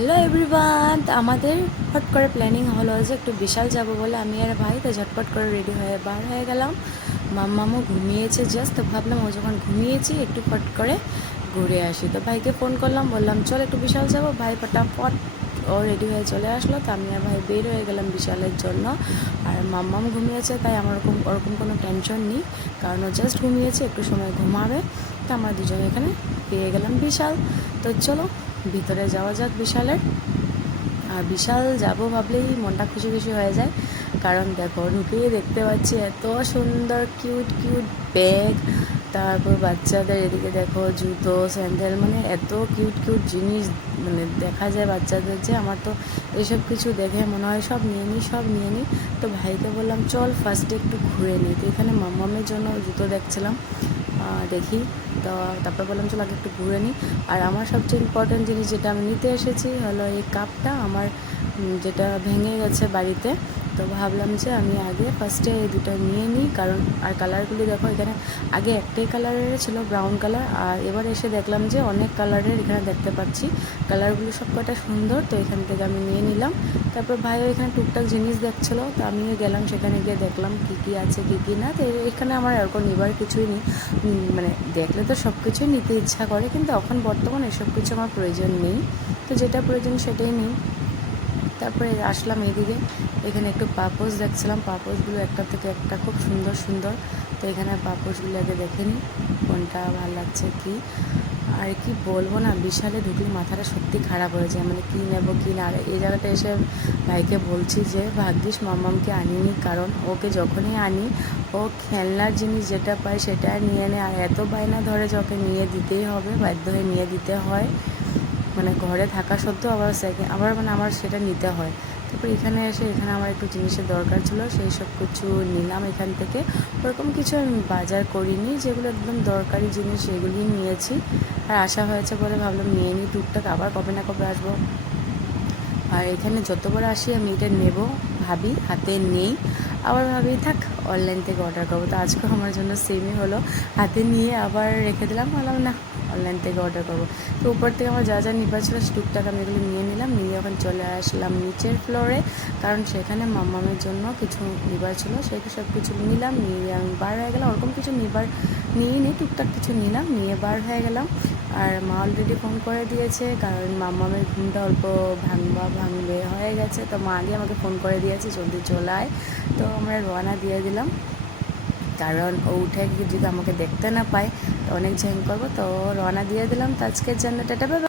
Hello everyone আমাদের হট করে প্ল্যানিং হলো যে একটু বিশাল যাব বলে আমি আর ভাই, তো ঝটপট করে রেডি হয়ে বার হয়ে গেলাম। মাম্মামও ঘুমিয়েছে জাস্ট তো ভাবলাম ও যখন ঘুমিয়েছি, একটু ফট করে ঘুরে আসি। তো ভাইকে ফোন করলাম, বললাম, চল একটু বিশাল যাব। ভাই ফটাফট ও রেডি হয়ে চলে আসলো। তো আমি আর ভাই বের হয়ে গেলাম বিশালের জন্য। আর মাম্মাম ঘুমিয়েছে, তাই আমার ওরকম ওরকম কোনো টেনশন নেই। কারণ ও জাস্ট ঘুমিয়েছে, একটু সময় ঘুমাবে। তো আমরা দুজনে এখানে পেয়ে গেলাম বিশাল। তো চলো, ভিতরে যাওয়া যাক বিশালের। আর বিশাল যাব ভাবলেই মনটা খুশি খুশি হয়ে যায়। কারণ দেখো ঢুকেই দেখতে পাচ্ছি এত সুন্দর কিউট কিউট ব্যাগ তারপর বাচ্চাদের এদিকে দেখো, জুতো স্যান্ডেল মানে এত কিউট কিউট জিনিস মানে দেখা যায় বাচ্চাদের যে, আমার তো এসব কিছু দেখে মনে হয় সব নিয়ে নিই, সব নিয়ে নিই। তো ভাইকে বললাম, চল ফার্স্টে একটু ঘুরে নিই তো এখানে মামামের জন্য জুতো দেখছিলাম। দেখি। তো তারপর বললাম, চলো আগে একটু ঘুরে নিই আর আমার সবচেয়ে ইম্পর্ট্যান্ট জিনিস যেটা আমি নিতে এসেছি হলো এই কাপটা আমার যেটা ভেঙে গেছে বাড়িতে। তো ভাবলাম যে আমি আগে ফার্স্টে এই দুটো নিয়ে নিই কারণ আর কালারগুলি দেখো, এখানে আগে একটাই কালারের ছিল ব্রাউন কালার আর এবার এসে দেখলাম যে অনেক কালারের এখানে দেখতে পাচ্ছি। কালারগুলো সব কটা সুন্দর, তো এখান থেকে আমি নিয়ে নিলাম। তারপর ভাইও এখানে টুকটাক জিনিস দেখছিলো, তো আমিও গেলাম সেখানে গিয়ে দেখলাম কী কী আছে, কী কী না। তো এখানে আমার এরকম নিবার কিছুই নেই। মানে দেখলে তো সব কিছুই নিতে ইচ্ছা করে, কিন্তু এখন বর্তমানে এসব কিছু আমার প্রয়োজন নেই। তো যেটা প্রয়োজন সেটাই নিই। তারপরে আসলাম এইদিকে এখানে একটু পাপোস দেখছিলাম। পাপোসগুলো একটা থেকে একটা খুব সুন্দর সুন্দর। তো এখানে পাপোসগুলো আগে দেখে নিই, কোনটা ভালো লাগছে, কি? আর কি বলব না, বিশালে ঢুকলে মাথাটা সত্যি খারাপ হয়ে যায়। মানে কী নেব, কী না? এই জায়গাটা এসে ভাইকে বলছি যে, ভাগ্যিস মাম্মামকে আনিনি, কারণ ওকে যখনই আনি, ও খেলনার জিনিস যেটা পায় সেটা নিয়ে নেয়। আর এত বায়না ধরে যে ওকে নিয়ে দিতেই হবে, বাধ্য হয়ে নিয়ে দিতে হয়। মানে ঘরে থাকা সত্ত্বেও আবার সেকেন্ড আবার মানে আমার সেটা নিতে হয়। তারপর এখানে এসে এখানে আমার একটু জিনিসের দরকার ছিল, সেই সব কিছু নিলাম এখান থেকে। ওরকম কিছু আমি বাজার করিনি, যেগুলো একদম দরকারি জিনিস সেগুলি নিয়েছি। আর আসা হয়েছে বলে ভাবলাম নিয়ে নিই, টুকটাক আবার কবে না কবে আসব। আর এখানে যতবার আসি আমি এটা নেব, ভাবি, হাতে নেই। আবার ভাবি, থাক অনলাইন থেকে অর্ডার করব। তো আজকেও আমার জন্য সেমই হলো। হাতে নিয়ে আবার রেখে দিলাম, বললাম, না অনলাইন থেকে অর্ডার করব। তো উপর থেকে আমার যা যা নিবার ছিল টুকটাক আমি এগুলো নিয়ে নিলাম, নিয়ে এখন চলে আসলাম নিচের ফ্লোরে কারণ সেখানে মাম্মামের জন্য কিছু নিবার ছিল সেটা সব কিছু নিলাম, নিয়ে আমি বার হয়ে গেলাম। ওরকম কিছু নিবার নিয়ে নিই টুকটাক কিছু নিলাম, নিয়ে বার হয়ে গেলাম। আর মা অলরেডি ফোন করে দিয়েছে, কারণ মামামের ঘুমটা অল্প ভাঙবা, ভাঙবে, হয়ে গেছে। তো মা আগে আমাকে ফোন করে দিয়েছে, জলদি চলে আয়। তো আমরা রওনা দিয়ে দিলাম। কারণ ও উঠে যদি আমাকে দেখতে না পায় অনেক ঝ্যাং করব। তো রওনা দিয়ে দিলাম। তো আজকের জন্য টাটা।